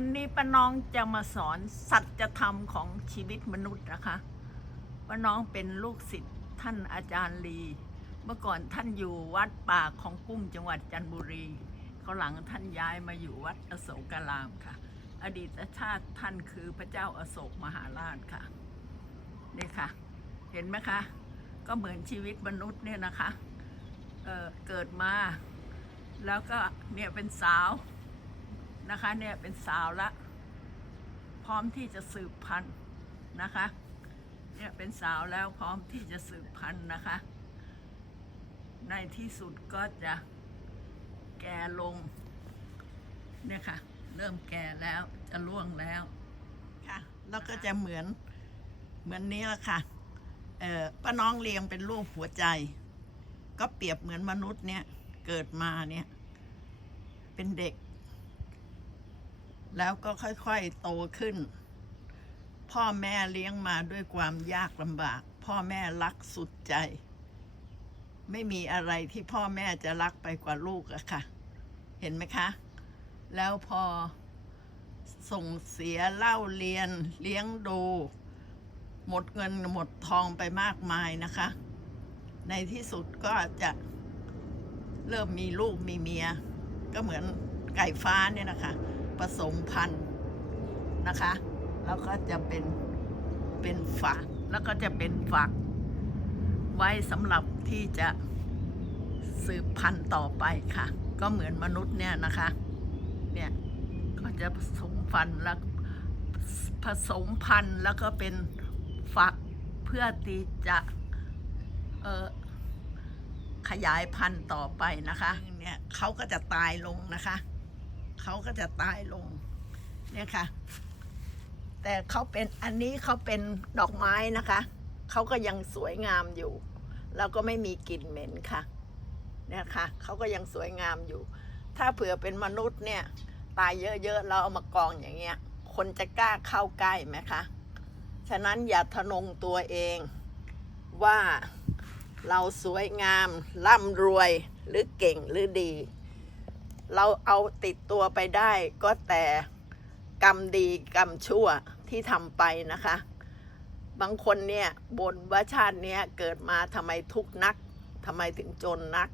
วันนี้ป้าน้องจะมาสอนสัจธรรมของชีวิตมนุษย์นะคะป้าน้องเป็นลูกศิษย์ท่านอาจารย์ลี เมื่อก่อนท่านอยู่วัดป่าของกุ้งจังหวัดจันทบุรีเขาหลังท่านย้ายมาอยู่วัดอโศกรามค่ะ อดีตชาติท่านคือพระเจ้าอโศกมหาราชค่ะนี่ค่ะ เห็นไหมคะ ก็เหมือนชีวิตมนุษย์เนี่ยนะคะเเกิดมา แล้วก็เนี่ยเป็นสาว นะคะเนี่ยเป็นสาวละ พร้อมที่จะสืบพันธุ์นะคะเนี่ยเป็นสาวแล้วพร้อมที่จะสืบพันธุ์นะคะ ในที่สุดก็จะแก่ลงเนี่ยค่ะ เริ่มแก่แล้วจะล่วงแล้วค่ะแล้วก็จะเหมือนเหมือนนี้ละค่ะเอ่อป้าน้องเรียงเป็นรูปหัวใจ ก็เปรียบเหมือนมนุษย์เนี่ยเกิดมาเนี่ย เป็นเด็ก แล้วก็ค่อยๆโตขึ้น พ่อแม่เลี้ยงมาด้วยความยากลำบาก พ่อแม่รักสุดใจ ไม่มีอะไรที่พ่อแม่จะรักไปกว่าลูกอะค่ะ เห็นไหมคะ แล้วพอส่งเสียเล่าเรียนเลี้ยงดู หมดเงินหมดทองไปมากมายนะคะ ในที่สุดก็จะเริ่มมีลูกมีเมีย ก็เหมือนไก่ฟ้าเนี่ยนะคะ ผสมพันธุ์นะคะ แล้วก็จะเป็นเป็นฝัก แล้วก็จะเป็นฝัก ไว้สำหรับที่จะสืบพันธุ์ต่อไปค่ะ ก็เหมือนมนุษย์เนี่ยนะคะ เนี่ยก็จะผสมพันธุ์แล้วผสมพันธุ์แล้วก็เป็นฝักเพื่อที่จะเออขยายพันธุ์ต่อไปนะคะ เนี่ยเขาก็จะตายลงนะคะ เขาก็จะตายลงเนี่ยค่ะ แต่เขาเป็นอันนี้เขาเป็นดอกไม้นะคะ เขาก็ยังสวยงามอยู่ แล้วก็ไม่มีกลิ่นเหม็นค่ะเนี่ยค่ะเขาก็ยังสวยงามอยู่ ถ้าเผื่อเป็นมนุษย์เนี่ย ตายเยอะๆแล้วเอามากองอย่างเงี้ย คนจะกล้าเข้าใกล้ไหมคะฉะนั้นอย่าทะนงตัวเองว่าเราสวยงามร่ำรวยหรือเก่งหรือดี เราเอาติดตัวไปได้ก็แต่กรรมดีกรรมชั่วที่ทำไปนะคะ บางคนเนี่ยบ่นว่าชาติเนี้ยเกิดมาทำไมทุกนักทำไมถึงจนนัก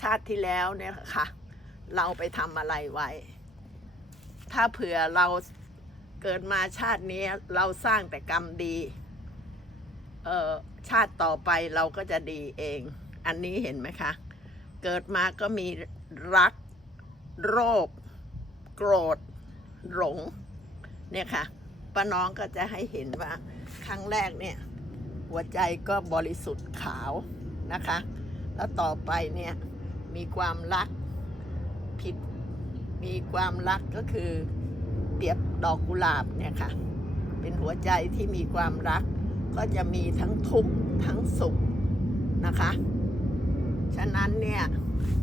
ชาติที่แล้วเนี่ยค่ะ เราไปทำอะไรไว้ ถ้าเผื่อเราเกิดมาชาตินี้เราสร้างแต่กรรมดีเออชาติต่อไปเราก็จะดีเอง อันนี้เห็นไหมคะ เกิดมาก็มีรัก โรค โกรธ หลง เนี่ยค่ะป้าน้องก็จะให้เห็นว่า ครั้งแรกเนี่ย หัวใจก็บริสุทธิ์ขาวนะคะ แล้วต่อไปเนี่ย มีความรักผิด มีความรักก็คือ เปรียบดอกกุหลาบเนี่ยค่ะ เป็นหัวใจที่มีความรัก ก็จะมีทั้งทุกข์ทั้งสุขนะคะ ฉะนั้นเนี่ย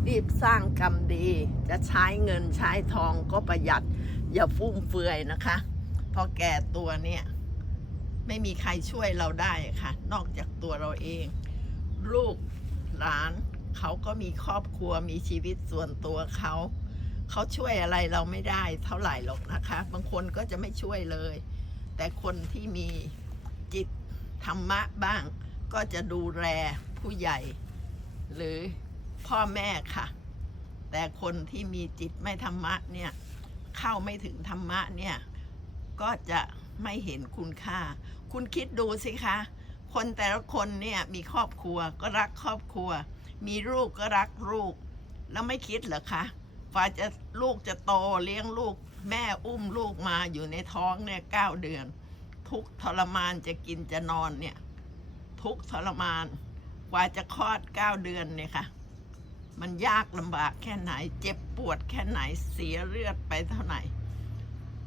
รีบสร้างกรรมดี จะใช้เงินใช้ทองก็ประหยัด อย่าฟุ่มเฟือยนะคะ พอแก่ตัวเนี่ย ไม่มีใครช่วยเราได้ค่ะ นอกจากตัวเราเอง ลูกหลานเขาก็มีครอบครัวมีชีวิตส่วนตัวเขา เขาช่วยอะไรเราไม่ได้เท่าไหร่หรอกนะคะ บางคนก็จะไม่ช่วยเลย แต่คนที่มีจิตธรรมะบ้าง ก็จะดูแลผู้ใหญ่ หรือ พ่อแม่ค่ะ แต่คนที่มีจิตไม่ธรรมะเนี่ย เข้าไม่ถึงธรรมะเนี่ย ก็จะไม่เห็นคุณค่า คุณคิดดูสิคะ คนแต่ละคนเนี่ยมีครอบครัวก็รักครอบครัว มีลูกก็รักลูก แล้วไม่คิดเหรอคะฝ่าจะลูกจะโตเลี้ยงลูก แม่อุ้มลูกมาอยู่ในท้องเนี่ยเก้าเดือน ทุกทรมานจะกินจะนอนเนี่ย ทุกทรมานกว่าจะคลอดเก้าเดือนเนี่ยค่ะ มันยากลำบากแค่ไหน เจ็บปวดแค่ไหนเสียเลือดไปเท่าไหร่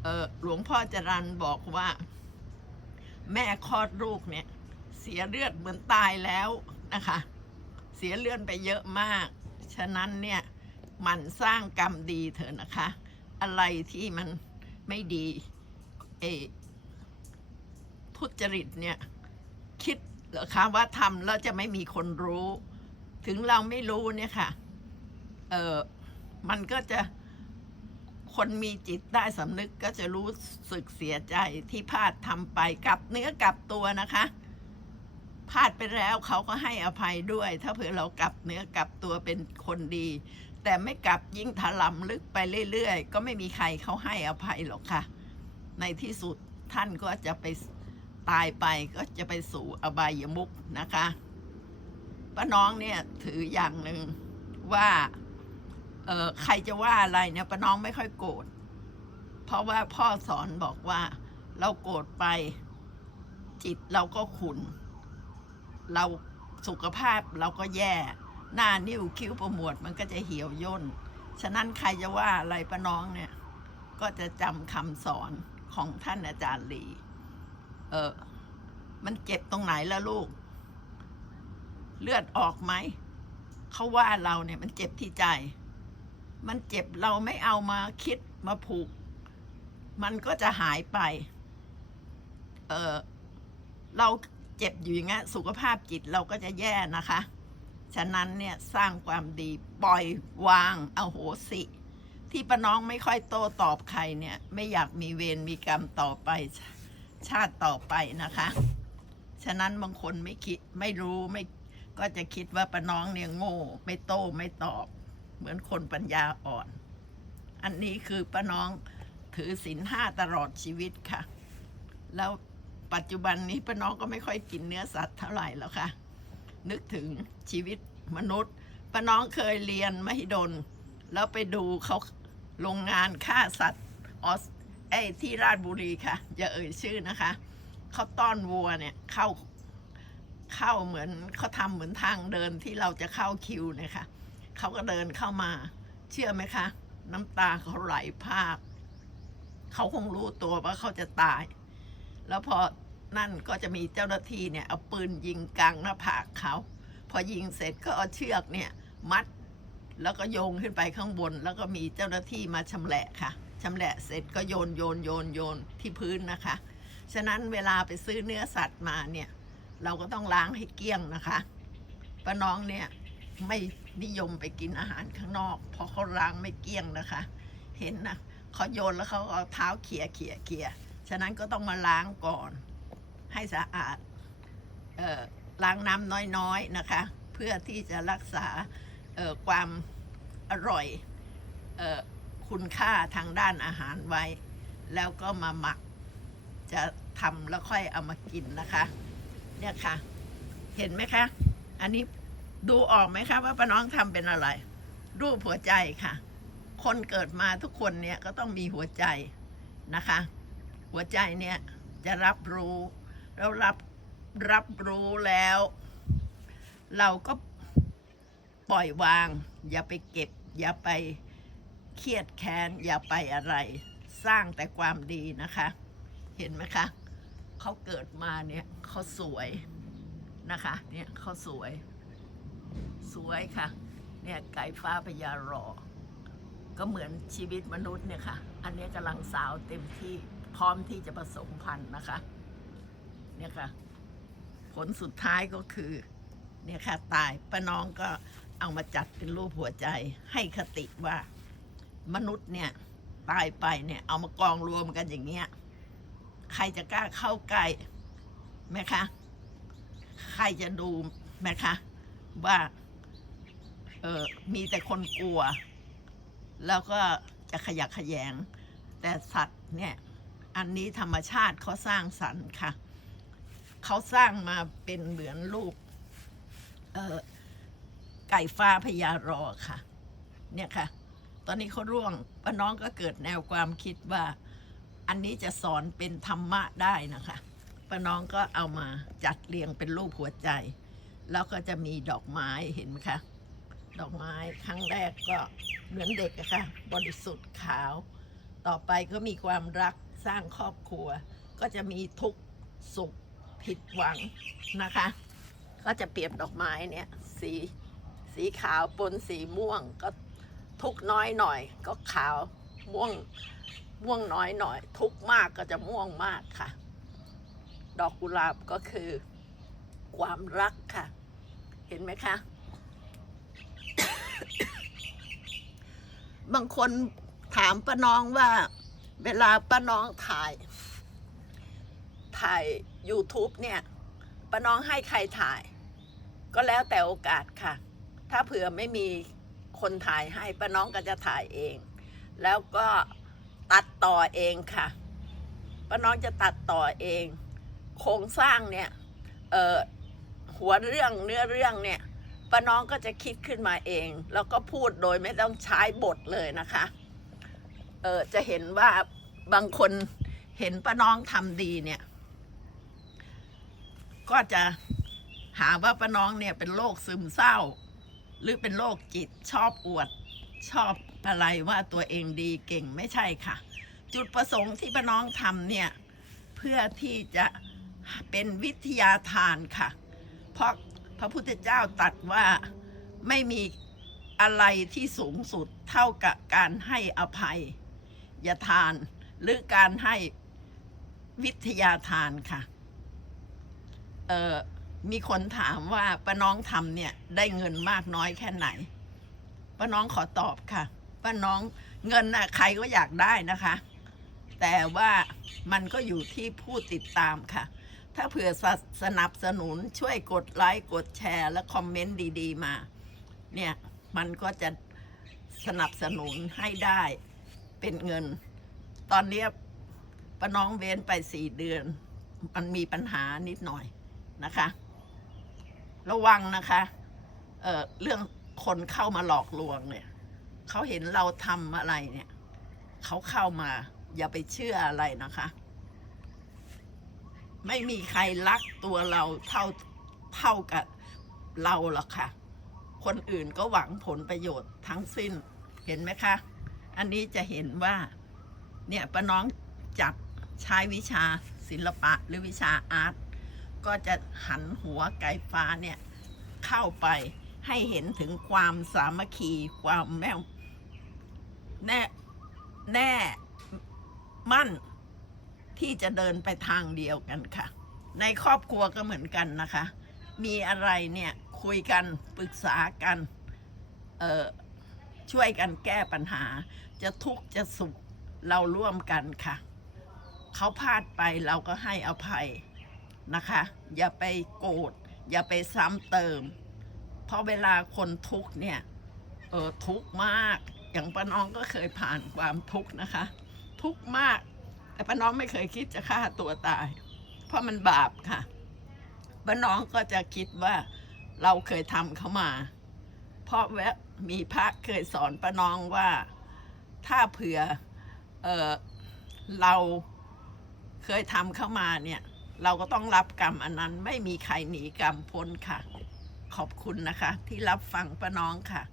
เออหลวงพ่อจรันบอกว่า แม่คลอดลูกเนี่ย เสียเลือดเหมือนตายแล้วนะคะ เสียเลือดไปเยอะมาก ฉะนั้นเนี่ยมันสร้างกรรมดีเถอะนะคะ อะไรที่มันไม่ดีเออทุจริตเนี่ย คิดเหรอคะว่าทำแล้วจะไม่มีคนรู้ ถึงเราไม่รู้เนี่ยค่ะ เออมันก็จะคนมีจิตใต้สำนึกก็จะรู้สึกเสียใจที่พลาดทำไปกลับเนื้อกลับตัวนะคะพลาดไปแล้วเขาก็ให้อภัยด้วย ถ้าเผื่อเรากลับเนื้อกลับตัวเป็นคนดี แต่ไม่กลับยิ่งถลำลึกไปเรื่อยๆ ก็ไม่มีใครเขาให้อภัยหรอกค่ะ ในที่สุดท่านก็จะไปตายไปก็จะไปสู่อบายมุกนะคะ ป้าน้องเนี่ยถืออย่างหนึ่งว่าเออใครจะว่าอะไรเนี่ยป้าน้องไม่ค่อยโกรธเพราะว่าพ่อสอนบอกว่าเราโกรธไป จิตเราก็ขุน เราสุขภาพเราก็แย่ หน้านิ้วคิ้วประมวดมันก็จะเหี่ยวย่น ฉะนั้นใครจะว่าอะไรป้าน้องเนี่ย ก็จะจำคำสอนของท่านอาจารย์ลี เออ มันเจ็บตรงไหนละลูก เลือดออกไหม เขาว่าเราเนี่ยมันเจ็บที่ใจ มันเจ็บเราไม่เอามาคิดมาผูก มันก็จะหายไป เออเราเจ็บอยู่อย่างเงี้ยสุขภาพจิตเราก็จะแย่นะคะ ฉะนั้นเนี่ยสร้างความดีปล่อยวางเอาโหสิ ที่ป้าน้องไม่ค่อยโต้ตอบใครเนี่ย ไม่อยากมีเวรมีกรรมต่อไปชชาติต่อไปนะคะ ฉะนั้นบางคนไม่คิดไม่รู้ไม่ ก็จะคิดว่าป้าน้องเนี่ยโง่ไม่โต้ไม่ตอบ เหมือนคนปัญญาอ่อน อันนี้คือป้าน้องถือศีลห้าตลอดชีวิตค่ะ แล้วปัจจุบันนี้ป้าน้องก็ไม่ค่อยกินเนื้อสัตว์เท่าไหร่แล้วค่ะ นึกถึงชีวิตมนุษย์ป้าน้องเคยเรียนมหิดล แล้วไปดูเขาโรงงานฆ่าสัตว์ออสไอ้ที่ราชบุรีค่ะ อย่าเอ่ยชื่อนะคะเขาต้อนวัวเนี่ยเข้า เข้าเหมือนเขาทำเหมือนทางเดินที่เราจะเข้าคิวนี่ยค่ะเขาก็เดินเข้ามา เชื่อไหมคะ น้ำตาเขาไหลภาคเขาคงรู้ตัวว่าเขาจะตาย แล้วพอนั่นก็จะมีเจ้าหน้าที่เนี่ยเอาปืนยิงกลางหน้าผากเขา พอยิงเสร็จก็เอาเชือกเนี่ยมัดแล้วก็โยงขึ้นไปข้างบน แล้วก็มีเจ้าหน้าที่มาชำแหละค่ะชำแหละเสร็จก็โยนโยนโยนโยนที่พื้นนะคะ ฉะนั้นเวลาไปซื้อเนื้อสัตว์มาเนี่ย เราก็ต้องล้างให้เกลี้ยงนะคะป้าน้องเนี่ยไม่นิยมไปกินอาหารข้างนอก เพราะเขาล้างไม่เกลี้ยงนะคะ เห็นนะเขาโยนแล้วเขาเอาเท้าเขี่ยเขี่ยเขี่ยฉะนั้นก็ต้องมาล้างก่อน ให้สะอาดเอ่อล้างน้ำน้อยๆนะคะ เพื่อที่จะรักษาเอ่อความอร่อยเอ่อคุณค่าทางด้านอาหารไว้ แล้วก็มาหมักจะทำแล้วค่อยเอามากินนะคะ เนี่ยค่ะ เห็นไหมคะ อันนี้ดูออกไหมคะว่าป้าน้องทำเป็นอะไร รูปหัวใจค่ะ คนเกิดมาทุกคนเนี่ยก็ต้องมีหัวใจนะคะ หัวใจเนี่ยจะรับรู้ แล้วรับรับรู้แล้ว เราก็ปล่อยวาง อย่าไปเก็บ อย่าไปเครียดแค้นอย่าไปอะไร สร้างแต่ความดีนะคะ เห็นไหมคะ เขาเกิดมาเนี่ยเขาสวยนะคะเนี่ยเขาสวย สวยค่ะ เนี่ยไก่ฟ้าพญารอ ก็เหมือนชีวิตมนุษย์เนี่ยค่ะ อันนี้กำลังสาวเต็มที่พร้อมที่จะผสมพันธุ์นะคะ เนี่ยค่ะ ผลสุดท้ายก็คือ เนี่ยค่ะตายป้าน้องก็เอามาจัดเป็นรูปหัวใจให้คติว่ามนุษย์เนี่ยตายไปเนี่ยเอามากองรวมกันอย่างเงี้ย ใครจะกล้าเข้าใกล้ไหมคะใครจะดูไหมคะว่าเออมีแต่คนกลัว แล้วก็จะขยักขยง แต่สัตว์เนี่ย อันนี้ธรรมชาติเขาสร้างสรรค์ค่ะเขาสร้างมาเป็นเหมือนรูปเออไก่ฟ้าพญารอค่ะ เนี่ยค่ะ ตอนนี้เขาร่วงป้าน้องก็เกิดแนวความคิดว่า อันนี้จะสอนเป็นธรรมะได้นะคะป้าน้องก็เอามาจัดเรียงเป็นรูปหัวใจ แล้วก็จะมีดอกไม้เห็นไหมคะ ดอกไม้ครั้งแรกก็เหมือนเด็กอะค่ะบริสุทธิ์ขาว ต่อไปก็มีความรักสร้างครอบครัว ก็จะมีทุกข์สุขผิดหวังนะคะ ก็จะเปรียบดอกไม้เนี่ยสีสีขาวปนสีม่วงก็ทุกน้อยหน่อย ก็ขาวม่วง ม่วงน้อยหน่อย ทุกมากก็จะม่วงมากค่ะ ดอกกุหลาบก็คือ ความรักค่ะ เห็นไหมคะ บางคนถามป้าน้องว่า เวลาป้าน้องถ่าย ถ่าย YouTube เนี่ยป้าน้องให้ใครถ่าย ก็แล้วแต่โอกาสค่ะ ถ้าเผื่อไม่มีคนถ่ายให้ป้าน้องก็จะถ่ายเอง แล้วก็ ตัดต่อเองค่ะป้าน้องจะตัดต่อเอง โครงสร้างเนี่ยเอ่อหัวเรื่องเนื้อเรื่องเนี่ยป้าน้องก็จะคิดขึ้นมาเอง แล้วก็พูดโดยไม่ต้องใช้บทเลยนะคะเออจะเห็นว่าบางคนเห็นป้าน้องทำดีเนี่ย ก็จะหาว่าป้าน้องเนี่ยเป็นโรคซึมเศร้า หรือเป็นโรคจิตชอบอวดชอบ อะไรว่าตัวเองดีเก่งไม่ใช่ค่ะ จุดประสงค์ที่ป้าน้องทำเนี่ย เพื่อที่จะเป็นวิทยาทานค่ะ เพราะพระพุทธเจ้าตรัสว่าไม่มีอะไรที่สูงสุดเท่ากับการให้อภัยยทาน หรือการให้วิทยาทานค่ะ เออมีคนถามว่าป้าน้องทำเนี่ยได้เงินมากน้อยแค่ไหนป้าน้องขอตอบค่ะ ป้าน้องเงินน่ะใครก็อยากได้นะคะ แต่ว่ามันก็อยู่ที่ผู้ติดตามค่ะ ถ้าเผื่อสสนับสนุนช่วยกดไลค์กดแชร์ และคอมเมนต์ดีๆมา เนี่ย มันก็จะสนับสนุนให้ได้เป็นเงิน ตอนนี้ป้าน้องเว้นไปสี่เดือน มันมีปัญหานิดหน่อยนะคะ ระวังนะคะเเรื่องคนเข้ามาหลอกลวงเนี่ย เขาเห็นเราทำอะไรเนี่ยเขาเข้ามา อย่าไปเชื่ออะไรนะคะ ไม่มีใครรักตัวเราเท่าเท่ากับเราหรอกค่ะ คนอื่นก็หวังผลประโยชน์ทั้งสิ้นเห็นไหมคะ อันนี้จะเห็นว่า เนี่ยป้าน้องจับใช้วิชาศิลปะหรือวิชาอาร์ตก็จะหันหัวไก่ฟ้าเนี่ย เข้าไปให้เห็นถึงความสามัคคีความแม่ แน่ แน่ มั่น ที่จะเดินไปทางเดียวกันค่ะ ในครอบครัวก็เหมือนกันนะคะ มีอะไรเนี่ยคุยกันปรึกษากัน เออช่วยกันแก้ปัญหา จะทุกข์จะสุขเราร่วมกันค่ะ เขาพลาดไปเราก็ให้อภัยนะคะ อย่าไปโกรธอย่าไปซ้ำเติม เพราะเวลาคนทุกข์เนี่ย เออทุกข์มาก อย่างป้าน้องก็เคยผ่านความทุกข์นะคะ ทุกข์มาก แต่ป้าน้องไม่เคยคิดจะฆ่าตัวตาย เพราะมันบาปค่ะป้าน้องก็จะคิดว่าเราเคยทำเขามา เพราะแวะมีพระเคยสอนป้าน้องว่าถ้าเผื่อเออเราเคยทำเข้ามาเนี่ยเราก็ต้องรับกรรมอันนั้นไม่มีใครหนีกรรมพ้นค่ะ ขอบคุณนะคะ ที่รับฟังป้าน้องค่ะ